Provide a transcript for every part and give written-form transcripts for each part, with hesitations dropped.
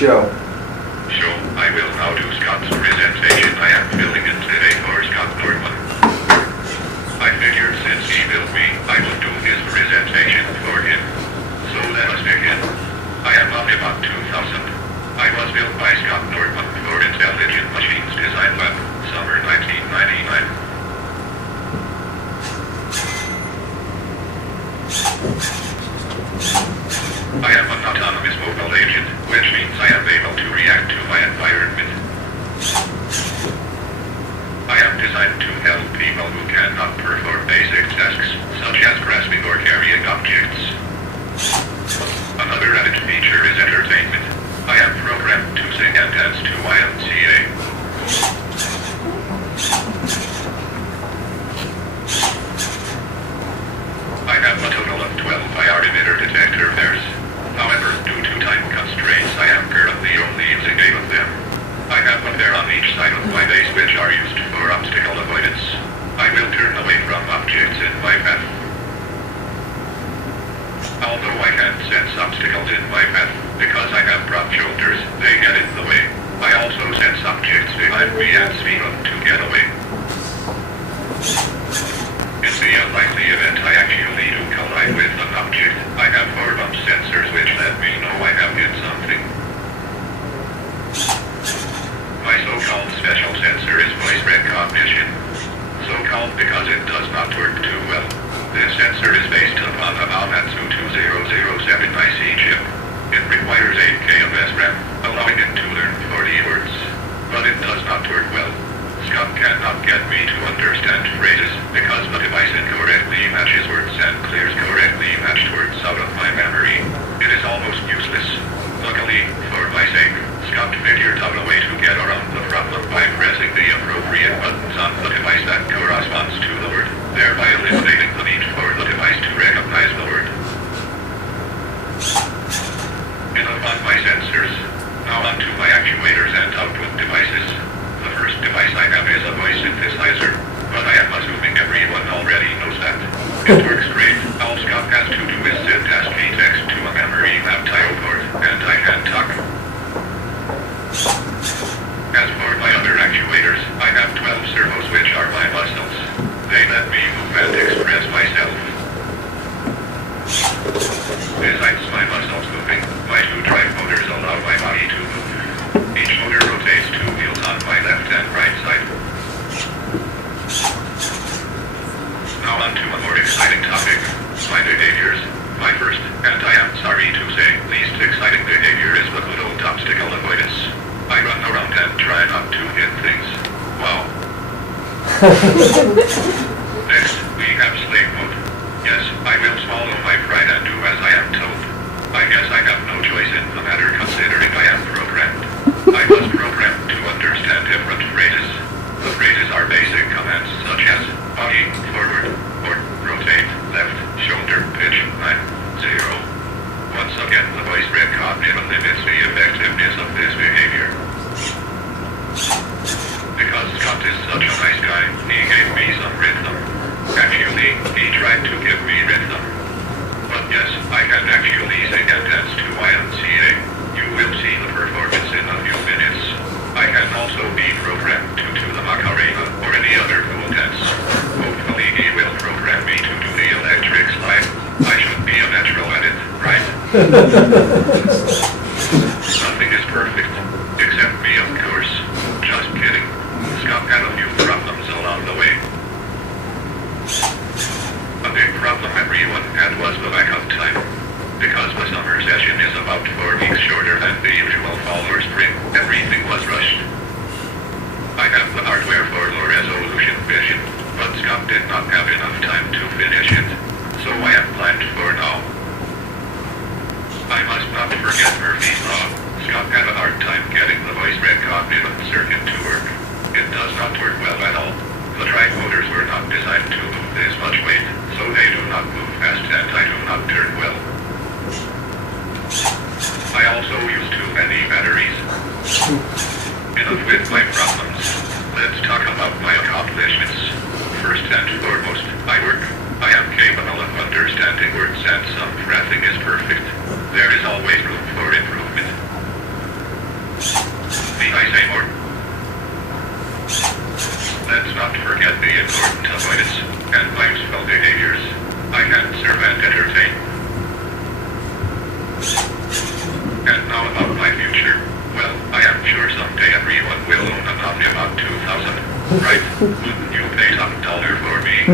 show. So, I will now do Scott's presentation. I am filling in today for Scott Norman. I figured since he built me, I would do his presentation for him. So let us begin. I am OmniBotFull. I was built by Scott Norman for Intelligent Machines Design Lab, summer 1999. I am an autonomous mobile agent, which means I am able to react to my environment. I am designed to help people who cannot perform basic tasks, such as grasping or carrying objects. Another added feature is entertainment. I am programmed to sing and dance to YMCA. I have a total of 12 IR emitter detector pairs. However, due to time constraints, I am currently only using 8 of them. I have one pair on each side of my base which are used for obstacle avoidance. I will turn away from objects in my path. Although I can't sense obstacles in my path, because I have broad shoulders, they get in the way. I also sense objects behind me and speed up to get away. In the unlikely event I actually do collide with an object, I have 4 bump sensors which let me know I have hit something. My so-called special sensor is voice recognition. So-called because it does not work too well. This sensor is based upon a Valmatsu 2007 IC chip. It requires 8K of SRAM, allowing it to learn 40 words. But it does not work well. Scott cannot get me to understand phrases, because the device incorrectly matches words and clears correctly matched words out of my memory. It is almost useless. Luckily, for my sake, Scott figured out a way to get around the problem by pressing the appropriate buttons on the device that corresponds to the word, thereby eliminating the need for the device to recognize the word. Enough on my sensors. Now on to my actuators and output devices. The first device I have is a voice synthesizer, but I am assuming everyone already knows that. It works great. All Scott has to do is send ASCII text to a memory mapped IO port, and I can talk. As for my other actuators, I have 12 servos which are my muscles. They let me move and express myself. Besides my muscles moving, my 2 drive motors allow my body to move. Each motor rotates 2 wheels on my left and right side. Now on to a more exciting topic, my behaviors. My first, and I am sorry to say, least exciting behavior is the good old obstacle avoidance. I run around and try not to hit things. Wow. Next, we have slave mode. Yes, I will swallow my pride and do as I am told. I guess I have no choice in the matter considering I am programmed. I was programmed to understand different phrases. The phrases are basic commands such as body, forward, or rotate, left, shoulder, pitch, 9, 0. Once again, the voice recognition limits the effectiveness of this behavior. Because Scott is such a nice guy, he gave me some rhythm. Actually, he tried to give me rhythm. But yes, I can actually sing and dance to YMCA. You will see the performance in a few minutes. I can also be programmed to do the Macarena or any other cool dance. Hopefully he will program me to do the electric slide. I should be a natural at it, right? Nothing is perfect. Except me, of course. Just kidding. Scott had a few problems along the way. A big problem everyone had was the backup time. Because the summer session is about 4 weeks shorter than the usual fall or spring, everything was rushed. I have the hardware for low resolution vision, but Scott did not have enough time to finish it. So I am planned for now. I must not forget Murphy's Law. Scott had a hard time getting the voice recognition circuit to work. It does not work well at all. The drive motors were not designed to move this much weight, so they do not move fast and I do not turn well. I also use too many batteries. Enough with my problems. Let's talk about my accomplishments. First and foremost, I work. I am capable of understanding words and some phrasing is perfect. There is always room for improvement. I say more? Let's not forget the important avoidance and useful behaviors. I can serve and entertain. And now about my future. Well, I am sure someday everyone will own an OmniBot 2000. Right? Wouldn't you pay some dollar for me?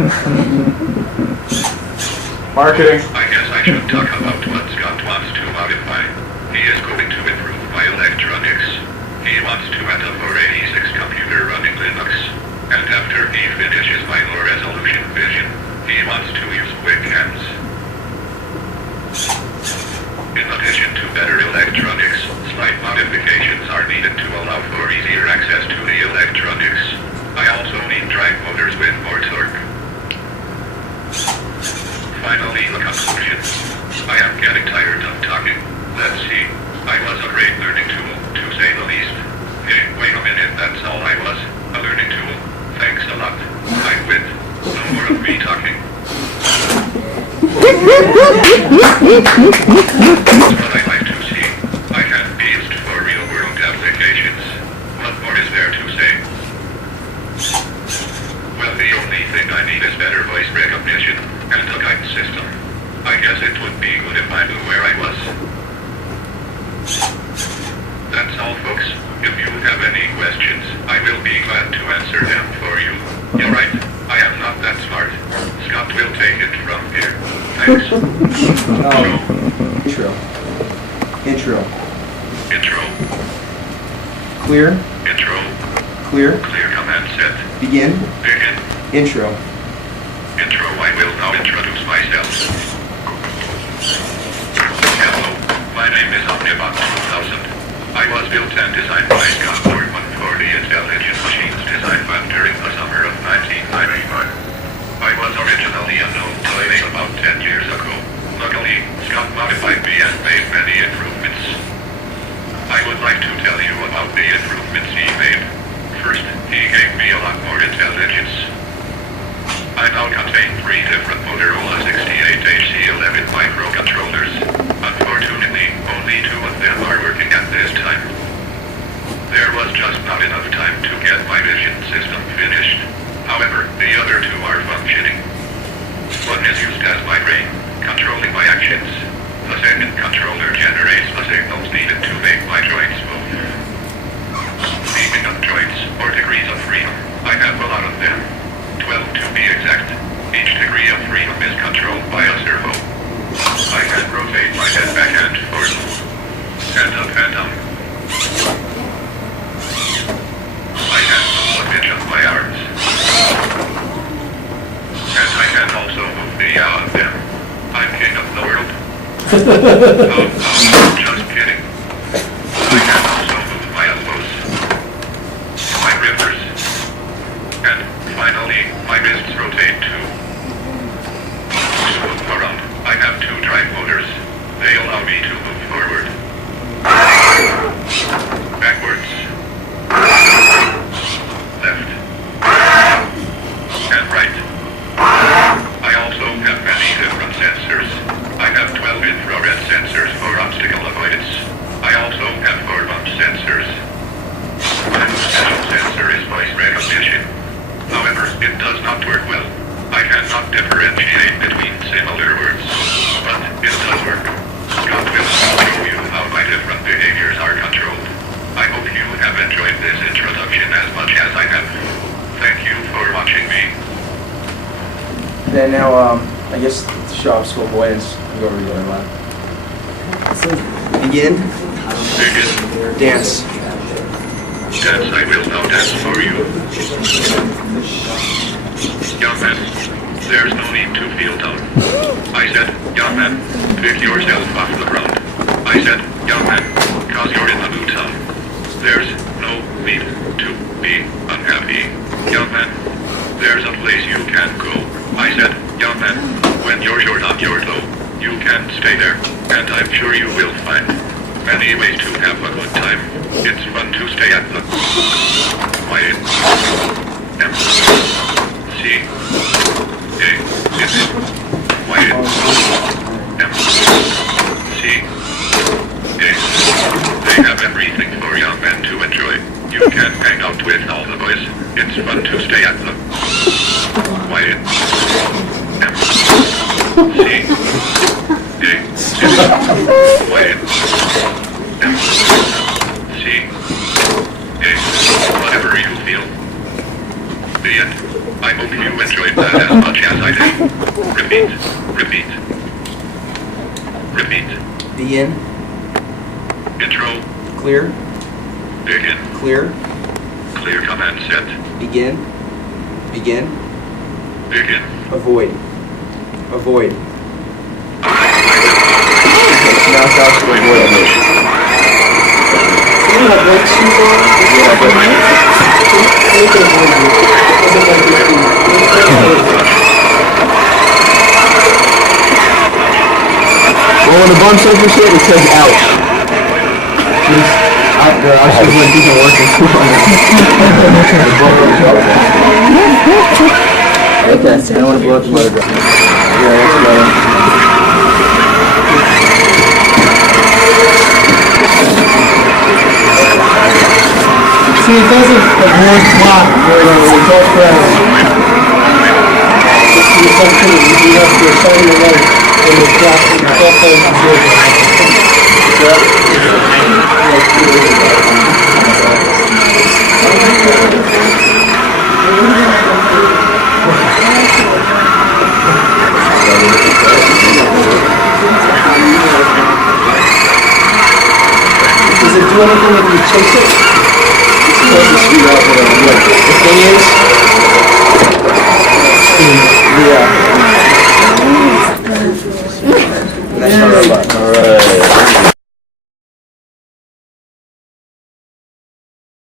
Marketing. I guess I should talk about what Scott wants to modify. He is going to improve my electronics. He wants to add a 486 computer running Linux. And after he finishes my low resolution vision, he wants to use webcams. In addition to better electronics, slight modifications are needed to allow for easier access to the electronics. I also need drive motors with more torque. Finally, the conclusion. I am getting tired of talking. Let's see. I was a great learning tool, to say the least. Hey, wait a minute, that's all I was. A learning tool. Thanks a lot. I quit. No more of me talking. What I like to see. I can be used for real-world applications. What more is there to say? Well, the only thing I need is better voice recognition and a guide system. I guess it would be good if I knew where I was. That's all, folks. If you have any questions, I will be glad to answer them for you. You're right, I am not that smart. Scott will take it from here. Thanks. Intro. Intro. Clear. Intro. Clear. Clear command set. Begin. Begin. Intro. Intro. I will now introduce myself. Hello, my name is OmniBot 2000. I was built and designed by Scott Norman for the Intelligent Machines Design Lab during the summer of 1995. I was originally a known toy about 10 years ago. Luckily, Scott modified me and made many improvements. I would like to tell you about the improvements he made. First, he gave me a lot more intelligence. I now contain 3 different Motorola 68HC11 microcontrollers. Unfortunately, only 2 of them are working at this time. There was just not enough time to get my vision system finished. However, the other 2 are functioning. One is used as my brain, controlling my actions. The second controller generates the signals needed to make my joints move. Speaking of joints, or degrees of freedom, I have a lot of them. 12 to be exact. Each degree of freedom is controlled by a servo. I can rotate my head back and forth. And up and down. I can move a pitch of my arms. And I can also move beyond them. I'm king of the world. Oh, just kidding. I can also move my elbows. My rivers. And finally, my wrists rotate too. To move around, I have 2 drive motors. They allow me to move forward. Backwards. Left. And right. I also have many different sensors. I have 12 infrared sensors for obstacle avoidance. I also have 4 bump sensors. My special sensor is voice recognition. However, it does not work well. I cannot differentiate between similar words. But it does work. Scott will show you how my different behaviors are controlled. I hope you have enjoyed this introduction as much as I have. Thank you for watching me. Then now, I guess to show obstacle avoidance, go over the other line. Begin. Begin. Dance. Dance, I will now dance for you. Young man, there's no need to feel down. I said, young man, pick yourself off the ground. I said, young man, cause you're in the new town. There's no need to be unhappy. Young man, there's a place you can go. I said, young man, when you're short on your dough, you can stay there, and I'm sure you will find many ways to have a good time. It's fun to stay at the YMCA. They have everything for young men to enjoy. with all the boys. It's fun to stay at the whatever you feel. The end. I hope you enjoyed that as much as I did. Repeat. Repeat. Repeat. Begin. Intro. Clear. Begin. Clear. Clear command set. Begin. Begin. Begin. Avoid. Avoid. Now stop to avoid. You have breaks you go? Yeah, but You can avoid it. Doesn't like this thing. well, when the bump surface hit, it says out. The actually when these are working too hard. Okay, I don't want to blow up the motor. Yeah, that's better. See, it doesn't like one spot where it's all forever. It's something you have to shine your light and it's got does it do anything if you chase it? It's supposed to speed up whatever. Look, the thing is, yeah. That's not